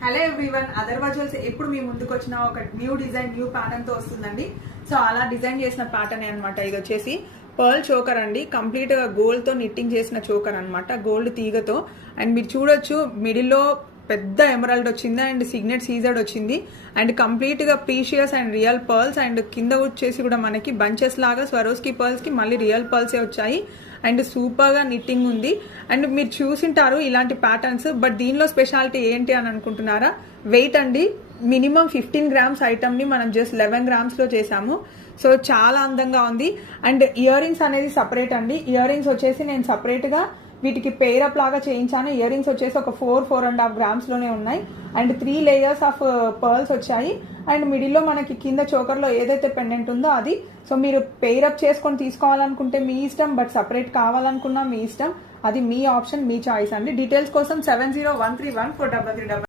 Hello everyone, other వర్చువల్స్ ఎప్పుడు మీ ముందుకు వచ్చిన ఒక న్యూ డిజైన్ న్యూ ప్యాటర్న్ తో వస్తుందండి. సో అలా డిజైన్ చేసిన ప్యాటర్న్ అనమాట. ఇది వచ్చేసి పర్ల్ చోకర్ అండి. కంప్లీట్ గా గోల్డ్ తో నిట్టింగ్ చేసిన చోకర్ అనమాట, గోల్డ్ తీగతో. అండ్ మీరు చూడొచ్చు మిడిల్లో పెద్ద ఎమరాల్డ్ వచ్చింది అండ్ సిగ్నెట్ సీజర్డ్ వచ్చింది అండ్ కంప్లీట్ గా precious and real pearls and కింద వచ్చేసి కూడా మనకి బంచెస్ లాగా స్వరోస్కి పర్ల్స్ కి మళ్ళీ రియల్ పర్ల్సే వచ్చాయి అండ్ సూపర్ గా నిట్టింగ్ ఉంది. అండ్ మీరు చూసింటారు ఇలాంటి ప్యాటర్న్స్, బట్ దీనిలో స్పెషాలిటీ ఏంటి అని అనుకుంటున్నారా? వెయిట్ అండి. మినిమం 15 గ్రామ్స్ ఐటమ్ ని మనం జస్ట్ 11 గ్రామ్స్ లో చేసాము. సో చాలా అందంగా ఉంది. అండ్ ఇయర్ రింగ్స్ అనేది సపరేట్ అండి. ఇయర్ రింగ్స్ వచ్చేసి నేను సపరేట్ గా వీటికి పేరప్ లాగా చేయించాను. ఇయర్ రింగ్స్ వచ్చేసి ఒక 4.5 గ్రామ్స్ లోనే ఉన్నాయి అండ్ 3 లేయర్స్ ఆఫ్ పర్ల్స్ వచ్చాయి. అండ్ మిడిల్లో మనకి కింద చోకర్ లో ఏదైతే పెండెంట్ ఉందో అది. సో మీరు పేరప్ చేసుకొని తీసుకోవాలనుకుంటే మీ ఇష్టం, బట్ సపరేట్ కావాలనుకున్నా మీ ఇష్టం. అది మీ ఆప్షన్, మీ చాయిస్ అండి. డీటెయిల్స్ కోసం 70131433